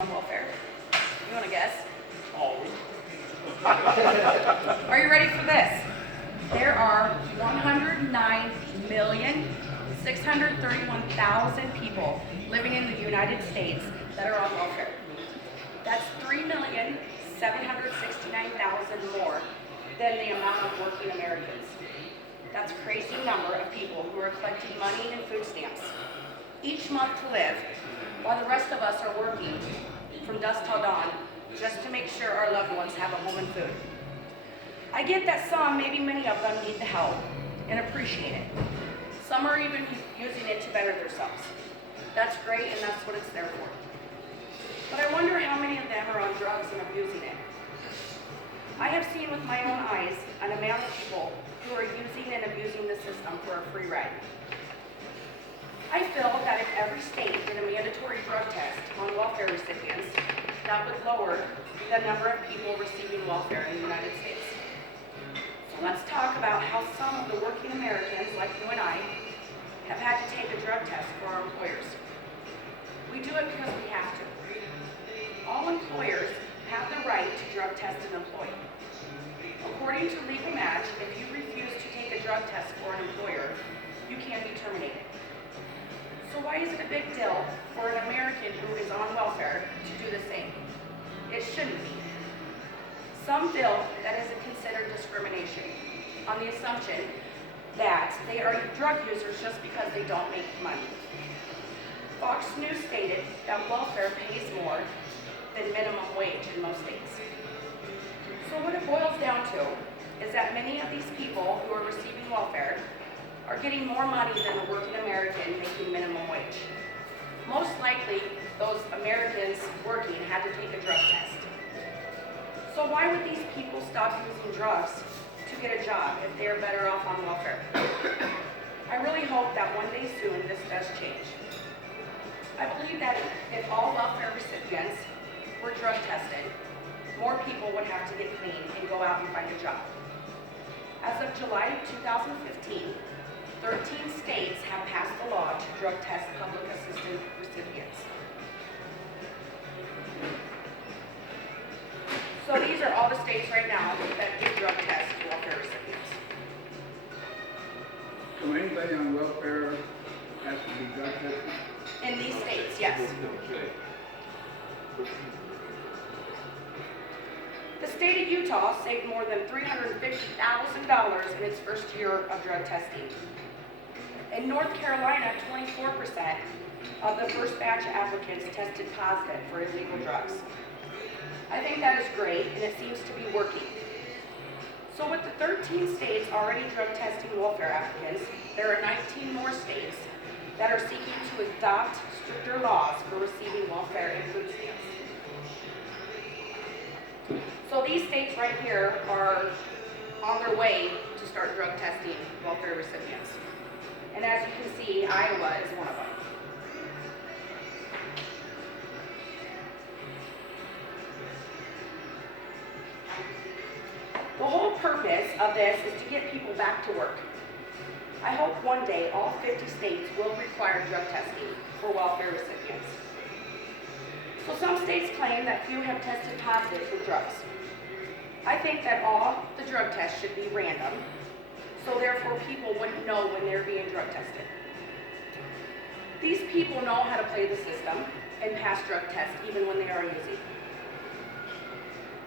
on welfare? You want to guess? Always. Are you ready for this? There are 109,631,000 people living in the United States that are on welfare. That's 3,769,000 more than the amount of working Americans. That's a crazy number of people who are collecting money and food stamps each month to live, while the rest of us are working from dusk till dawn just to make sure our loved ones have a home and food. I get that some, maybe many of them, need the help and appreciate it. Some are even using it to better themselves. That's great, and that's what it's there for. But I wonder how many of them are on drugs and abusing it. I have seen with my own eyes an amount of people who are using and abusing the system for a free ride. I feel that if every state did a mandatory drug test on welfare recipients, that would lower the number of people receiving welfare in the United States. So let's talk about how some of the working Americans, like you and I, have had to take a drug test for our employers. We do it because we have to. All employers have the right to drug test an employee. According to Legal Match, if you refuse to take a drug test for an employer, you can be terminated. So why is it a big deal for an American who is on welfare to do the same? It shouldn't be. Some feel that is considered discrimination on the assumption that they are drug users just because they don't make money. Fox News stated that welfare pays more than minimum wage in most states. So what it boils down to is that many of these people who are receiving welfare are getting more money than the working American making minimum wage. Most likely, those Americans working had to take a drug test. So why would these people stop using drugs to get a job if they are better off on welfare? I really hope that one day soon this does change. I believe that if all welfare recipients were drug tested, more people would have to get clean and go out and find a job. As of July 2015, 13 states have passed the law to drug test public assistance recipients. So these are all the states right now that do drug test welfare recipients. So anybody on welfare has to be drug tested? In these states, yes. The state of Utah saved more than $350,000 in its first year of drug testing. In North Carolina, 24% of the first batch of applicants tested positive for illegal drugs. I think that is great, and it seems to be working. So with the 13 states already drug testing welfare applicants, there are 19 more states that are seeking to adopt stricter laws for receiving welfare and food stamps. So these states right here are on their way to start drug testing welfare recipients. And as you can see, Iowa is one of them. The whole purpose of this is to get people back to work. I hope one day all 50 states will require drug testing for welfare recipients. So some states claim that few have tested positive for drugs. I think that all the drug tests should be random, so therefore people wouldn't know when they're being drug tested. These people know how to play the system and pass drug tests even when they are using.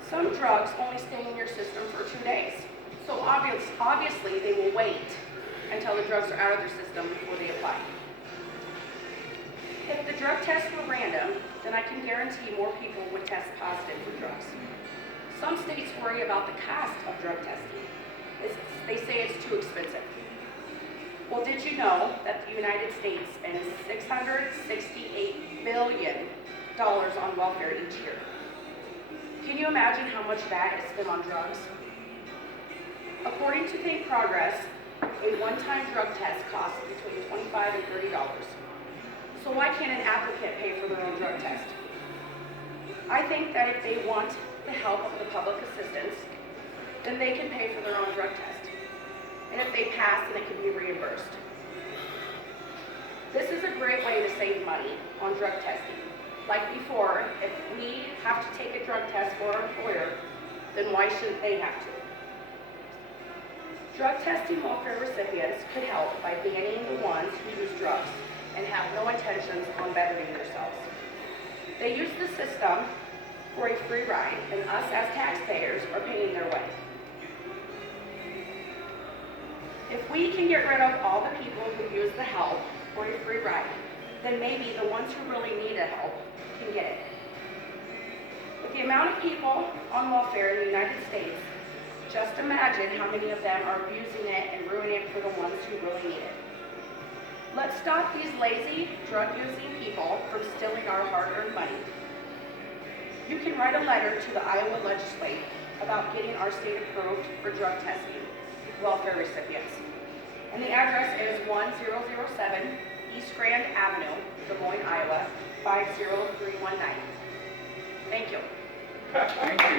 Some drugs only stay in your system for 2 days, so obviously they will wait until the drugs are out of their system before they apply. If the drug tests were random, then I can guarantee more people would test positive for drugs. Some states worry about the cost of drug testing. They say it's too expensive. Well, did you know that the United States spends $668 billion on welfare each year? Can you imagine how much that is spent on drugs? According to Think Progress, a one-time drug test costs between $25 and $30. So why can't an applicant pay for their own drug test? I think that if they want the help of the public assistance, then they can pay for their own drug test. And if they pass, then it can be reimbursed. This is a great way to save money on drug testing, like before, if we have to take a drug test for our employer, then why shouldn't they have to? Drug testing welfare recipients could help by banning the ones who use drugs and have no intentions on bettering themselves. They use the system for a free ride, and us as taxpayers are paying their way. If we can get rid of all the people who use the help for a free ride, then maybe the ones who really need the help can get it. With the amount of people on welfare in the United States, just imagine how many of them are abusing it and ruining it for the ones who really need it. Let's stop these lazy, drug-using people from stealing our hard-earned money. You can write a letter to the Iowa legislature about getting our state approved for drug testing welfare recipients. And the address is 1007 East Grand Avenue, Des Moines, Iowa, 50319. Thank you. Thank you.